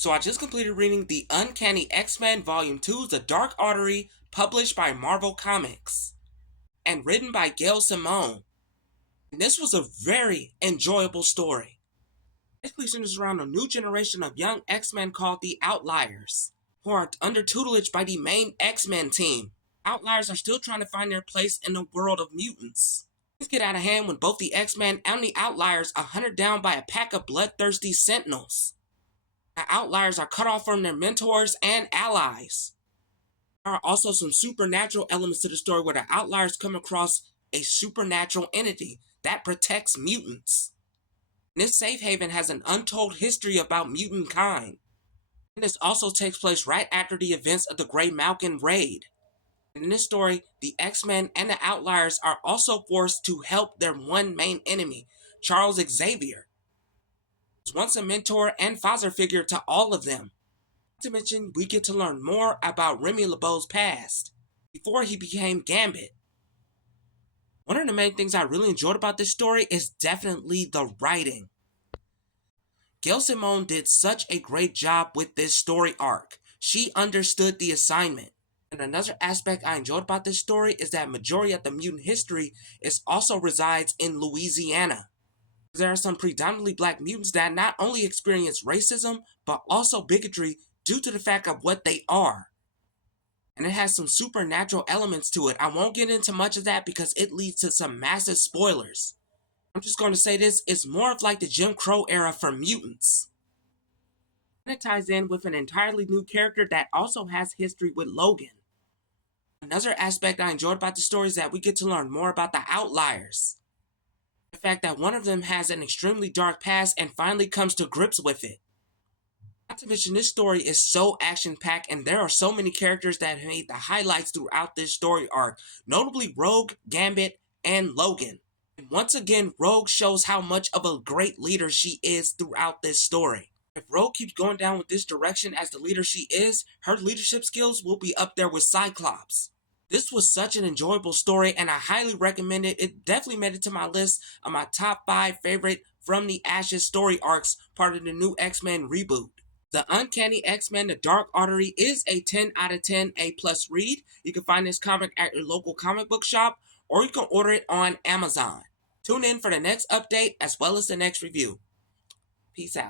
So I just completed reading the Uncanny X-Men Volume 2, The Dark Artery, published by Marvel Comics, and written by Gail Simone. And this was a very enjoyable story. It basically centers around a new generation of young X-Men called the Outliers, who are under tutelage by the main X-Men team. Outliers are still trying to find their place in the world of mutants. Things get out of hand when both the X-Men and the Outliers are hunted down by a pack of bloodthirsty Sentinels. The Outliers are cut off from their mentors and allies. There are also some supernatural elements to the story where the Outliers come across a supernatural entity that protects mutants. This safe haven has an untold history about mutant kind. And this also takes place right after the events of the Grey Malkin raid. And in this story, the X-Men and the Outliers are also forced to help their one main enemy, Charles Xavier, who was once a mentor and father figure to all of them. Not to mention, we get to learn more about Remy LeBeau's past, before he became Gambit. One of the main things I really enjoyed about this story is definitely the writing. Gail Simone did such a great job with this story arc. She understood the assignment. And another aspect I enjoyed about this story is that majority of the mutant history also resides in Louisiana. There are some predominantly black mutants that not only experience racism, but also bigotry due to the fact of what they are. And it has some supernatural elements to it. I won't get into much of that because it leads to some massive spoilers. I'm just going to say this, it's more of like the Jim Crow era for mutants. And it ties in with an entirely new character that also has history with Logan. Another aspect I enjoyed about the story is that we get to learn more about the Outliers. The fact that one of them has an extremely dark past and finally comes to grips with it. Not to mention, this story is so action-packed and there are so many characters that made the highlights throughout this story arc, notably Rogue, Gambit, and Logan. And once again, Rogue shows how much of a great leader she is throughout this story. If Rogue keeps going down with this direction as the leader she is, her leadership skills will be up there with Cyclops. This was such an enjoyable story and I highly recommend it. It definitely made it to my list of my top 5 favorite From the Ashes story arcs, part of the new X-Men reboot. The Uncanny X-Men The Dark Artery is a 10 out of 10 A+ read. You can find this comic at your local comic book shop or you can order it on Amazon. Tune in for the next update as well as the next review. Peace out.